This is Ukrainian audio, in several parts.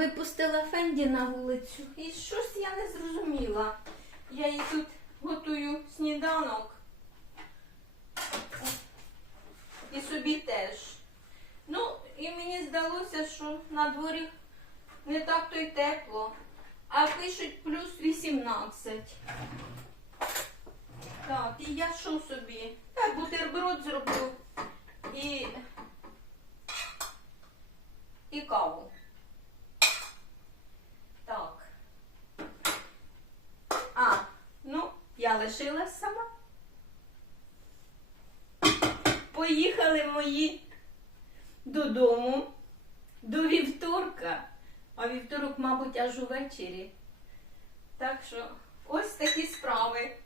випустила Фенді на вулицю. І щось я не зрозуміла. Я їй тут готую сніданок. І собі теж. Ну, і мені здалося, що на дворі не так то й тепло. А пишуть плюс 18. Так, і я що собі? Так, бутерброд зроблю і, і каву. Так. А, ну, я лишилась сама. Поїхали мої додому до вівторка. А вівторок, мабуть, аж увечері. Так що ось такі справи.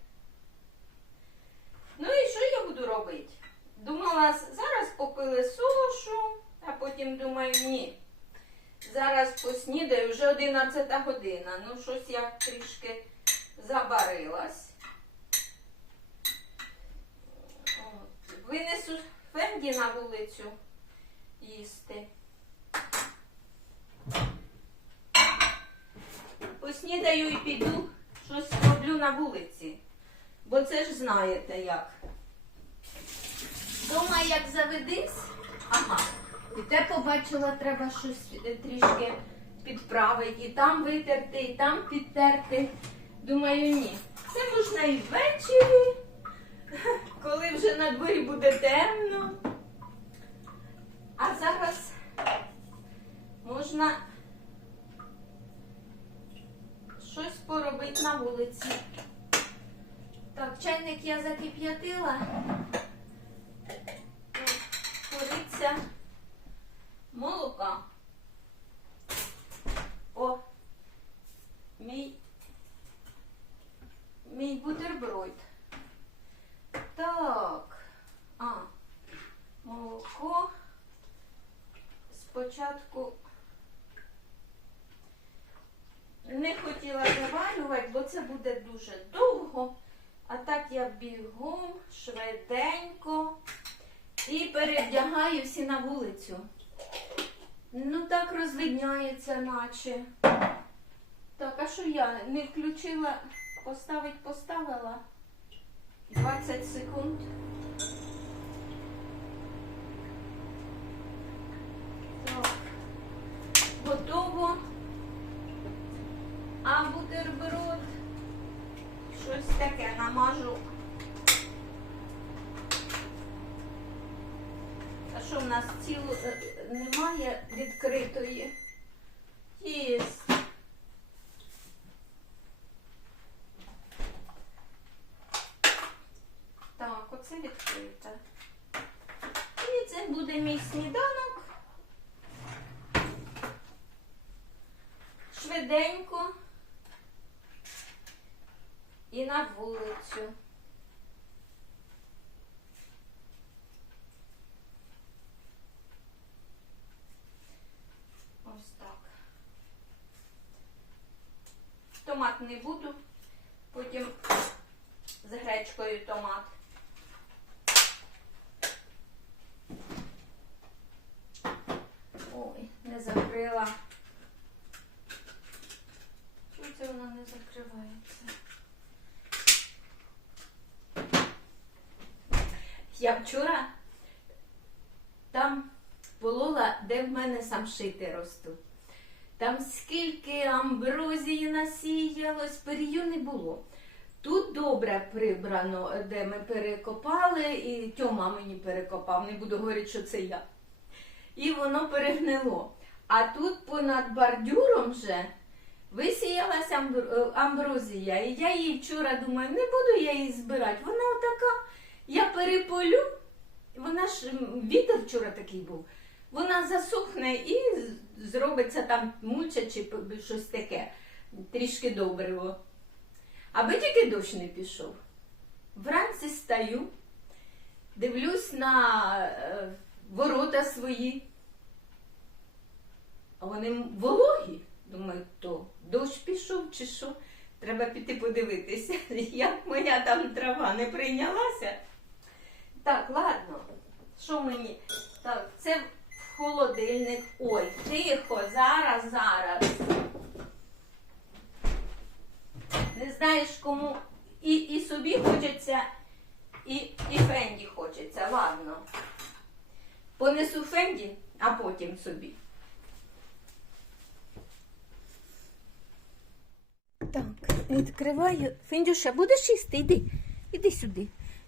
Ну і що я буду робити? Думала, зараз попили сушу, а потім думаю, ні. Зараз поснідаю, вже 11 година. Ну, щось я трішки забарилась. Винесу фенді на вулицю їсти. Поснідаю і піду, щось роблю на вулиці. Бо це ж знаєте як. Дома як заведись, ага. І те побачила, треба щось е, трішки підправити, і там витерти, і там підтерти. Думаю, ні. Це можна і ввечері, коли вже на дворі буде темно. А зараз можна щось поробити на вулиці. Так, чайник я закип'ятила. Кориця молока. О, мій, мій бутерброд. Так. А, молоко. Спочатку не хотіла заварювати, бо це буде дуже довго. А так я бігом, швиденько і перевдягаю всі на вулицю. Ну так розвидняється, наче. Так, а що я не включила, поставить, поставила 20 секунд. Так, готово. А бутерброд щось таке намажу. А що в нас цілу е, немає відкритої? Є. Так, оце відкрита. І це буде мій сніданок. Швиденько і на вулицю. Ось так. Томат не буду, потім з гречкою томат. Ой, не закрила. Чому це вона не закривається? Я вчора там полола, де в мене самшити ростуть. Там скільки амброзії насіялось, перію не було. Тут добре прибрано, де ми перекопали, і Тьома мені перекопав, не буду говорити, що це я. І воно перегнило. А тут понад бордюром вже висіялася е, амброзія. І я її вчора думаю, не буду я її збирати. Вона отака, я переполю, вона ж вітер вчора такий був. Вона засохне і зробиться там мульча чи щось таке, трішки добриво. Аби тільки дощ не пішов. Вранці стаю, дивлюсь на е, ворота свої. А вони вологі. Думаю, то дощ пішов чи що? Треба піти подивитися, як моя там трава не прийнялася. Так, ладно. Що мені? Так, це холодильник. Ой, тихо, зараз, зараз. Не знаєш, кому і, і собі хочеться, і, і Фенді хочеться. Ладно. Понесу Фенді, а потім собі. Так, відкриваю. Фендюша, будеш їсти? Іди. Іди сюди.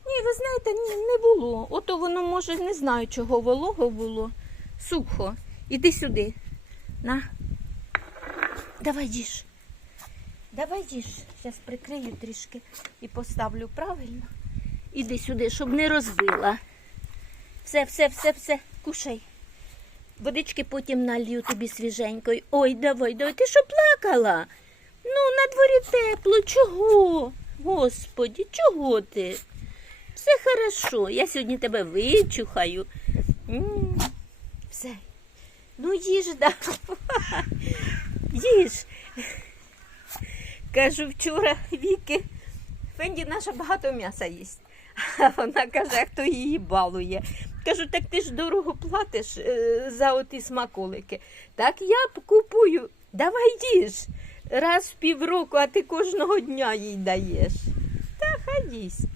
Ні, ви знаєте, ні, не було. Ото воно, може, не знаю, чого волого було. Сухо. Іди сюди. На. Давай їж. Давай їж. Зараз прикрию трішки і поставлю правильно. Іди сюди, щоб не розбила. Все, все, все, все, кушай. Водички потім налью тобі свіженької. Ой, давай, давай, ти що плакала? Ну, на дворі тепло, чого? Господі, чого ти? Все хорошо, я сьогодні тебе вичухаю. Все. Ну, їж, да. Їж. Кажу, вчора Віки, Фенді наша багато м'яса їсть. А вона каже, а хто її балує. Кажу, так ти ж дорого платиш е, за оті смаколики. Так я б купую. Давай їж. Раз в півроку, а ти кожного дня їй даєш. Та хай їсть.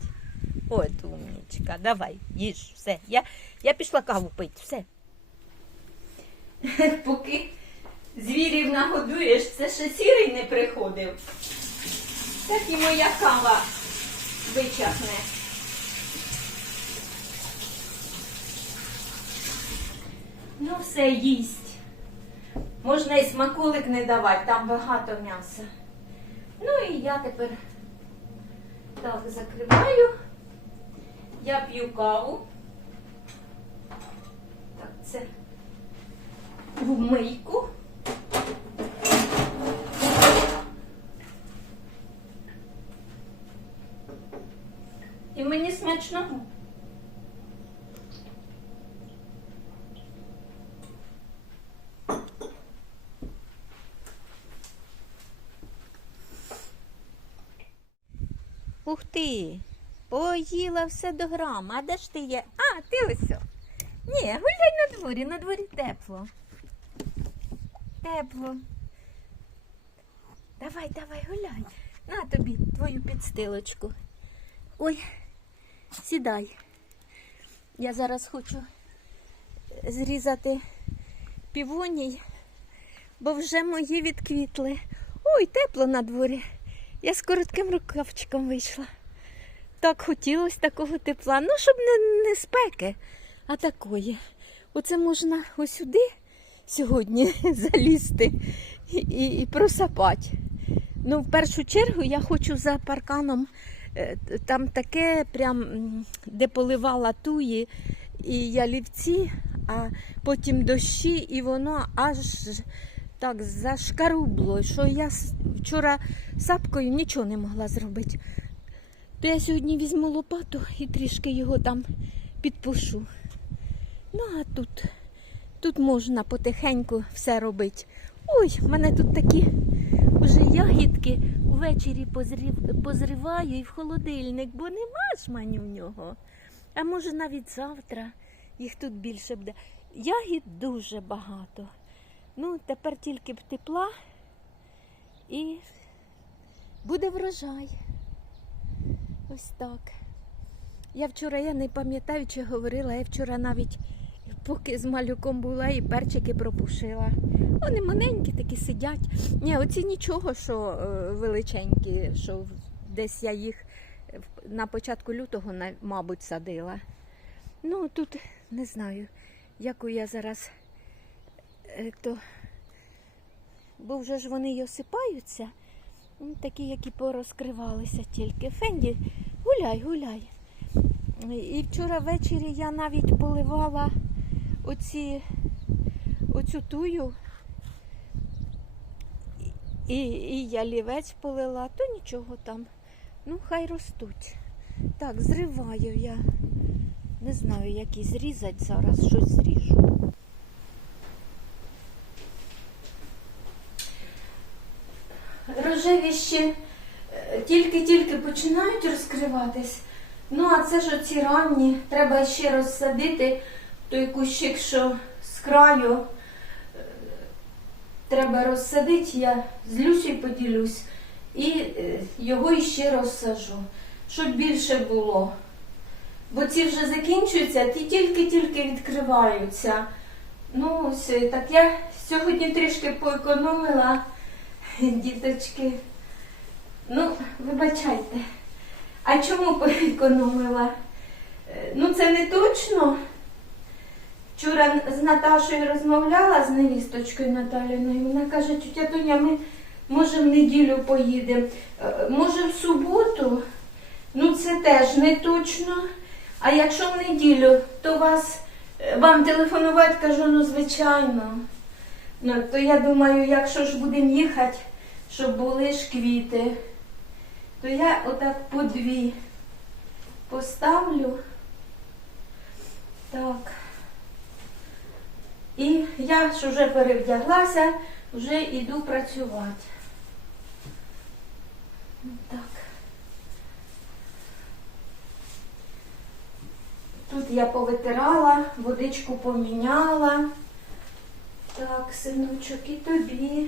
От умнічка, давай, їж, все. Я, я пішла каву пити, все. Поки звірів нагодуєш, це ще сірий не приходив. Так і моя кава вичахне. Ну, все їсть. Можна і смаколик не давати, там багато м'яса. Ну і я тепер так закриваю. Я п'ю каву. Так, це в мийку. І мені смачного. Ух ти! Поїла все до грама. А де ж ти є? А, ти ось. Ні, гуляй на дворі, на дворі тепло. Тепло. Давай, давай, гуляй. На тобі твою підстилочку. Ой, сідай. Я зараз хочу зрізати півоній, бо вже мої відквітли. Ой, тепло на дворі. Я з коротким рукавчиком вийшла. Так хотілося такого тепла. Ну, щоб не, не спеки, а такої. Оце можна ось сюди сьогодні залізти і, і, просапати. Ну, в першу чергу я хочу за парканом, е, там таке, прям, де поливала туї і ялівці, а потім дощі, і воно аж так зашкарубло, що я вчора сапкою нічого не могла зробити. То я сьогодні візьму лопату і трішки його там підпушу. Ну, а тут, тут можна потихеньку все робити. Ой, в мене тут такі вже ягідки ввечері позриваю і в холодильник, бо нема жманю в нього. А може навіть завтра їх тут більше буде. Ягід дуже багато. Ну, тепер тільки б тепла і буде врожай. Ось так. Я вчора, я не пам'ятаю, чи говорила, я вчора навіть поки з малюком була і перчики пропушила. Вони маленькі такі сидять. Ні, оці нічого, що е, величенькі, що десь я їх е, на початку лютого, мабуть, садила. Ну, тут не знаю, яку я зараз е, то. Бо вже ж вони й осипаються. Такі, які порозкривалися тільки. Фенді, гуляй, гуляй. І вчора ввечері я навіть поливала оці, оцю тую. І, і ялівець полила, то нічого там. Ну, хай ростуть. Так, зриваю я. Не знаю, які зрізати зараз, щось зріжу. Рожеві ще е, тільки-тільки починають розкриватись. Ну, а це ж оці ранні. Треба ще розсадити той кущик, що з краю. Е, Треба розсадити, я з Люсею поділюсь і е, його іще розсажу, щоб більше було. Бо ці вже закінчуються, ті тільки-тільки відкриваються. Ну, ось е, так я сьогодні трішки поекономила, діточки. Ну, вибачайте. А чому поекономила? Ну, це не точно. Вчора з Наташою розмовляла з невісточкою Наталіною. Вона каже, тетя Тоня, ми може в неділю поїдемо, Е, може в суботу. Ну, це теж не точно. А якщо в неділю, то вас е, вам телефонувати, кажу, ну звичайно. Ну, то я думаю, якщо ж будемо їхати, щоб були ж квіти, то я отак по дві поставлю. Так. І я ж вже перевдяглася, вже йду працювати. Так. Тут я повитирала, водичку поміняла. Так, синочок, і тобі.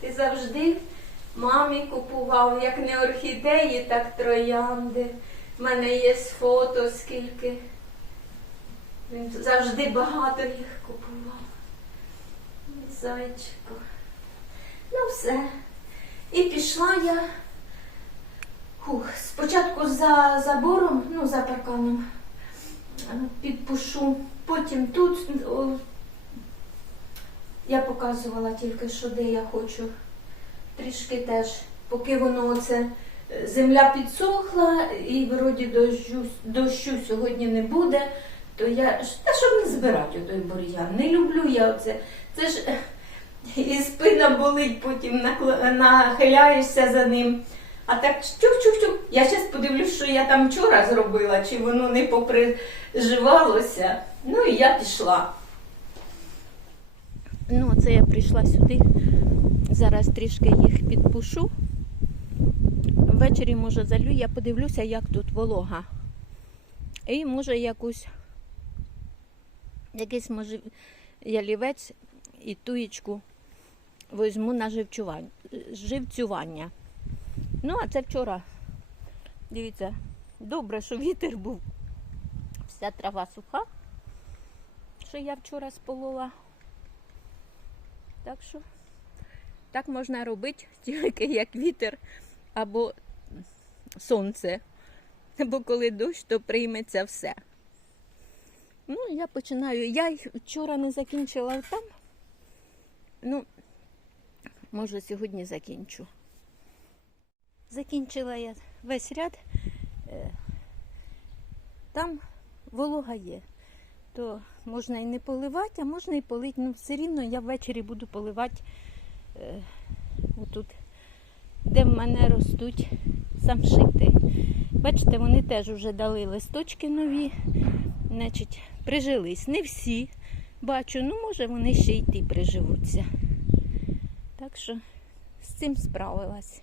Ти завжди мамі купував, як не орхідеї, так троянди. У мене є фото скільки. Він завжди багато їх купував. Зайчику. Ну все. І пішла я. Хух, спочатку за забором, ну, за парканом е, підпушу, потім тут о, я показувала тільки, що де я хочу. Трішки теж, поки воно оце е, земля підсохла і вроді дощу, дощу сьогодні не буде, то я та щоб не збирати той бур'ян. Не люблю я оце. Це ж і спина болить, потім нахиляєшся за ним. А так чух-чух-чух. Я зараз подивлюсь, що я там вчора зробила, чи воно не поприживалося. Ну і я пішла. Ну, це я прийшла сюди. Зараз трішки їх підпушу. Ввечері, може, залю, я подивлюся, як тут волога. І може якусь якийсь може ялівець і туєчку візьму на живцювання. Ну, а це вчора. Дивіться, добре, що вітер був. Вся трава суха, що я вчора сполола. Так що так можна робити тільки як вітер або сонце. Бо коли дощ, то прийметься все. Ну, я починаю. Я вчора не закінчила там. Ну, може, сьогодні закінчу. Закінчила я весь ряд. Е, Там волога є. То можна і не поливати, а можна і полити. Ну, все рівно я ввечері буду поливати е, отут, де в мене ростуть самшити. Бачите, вони теж вже дали листочки нові, значить, прижились. Не всі бачу, ну може вони ще й ті приживуться. Так що з цим справилась.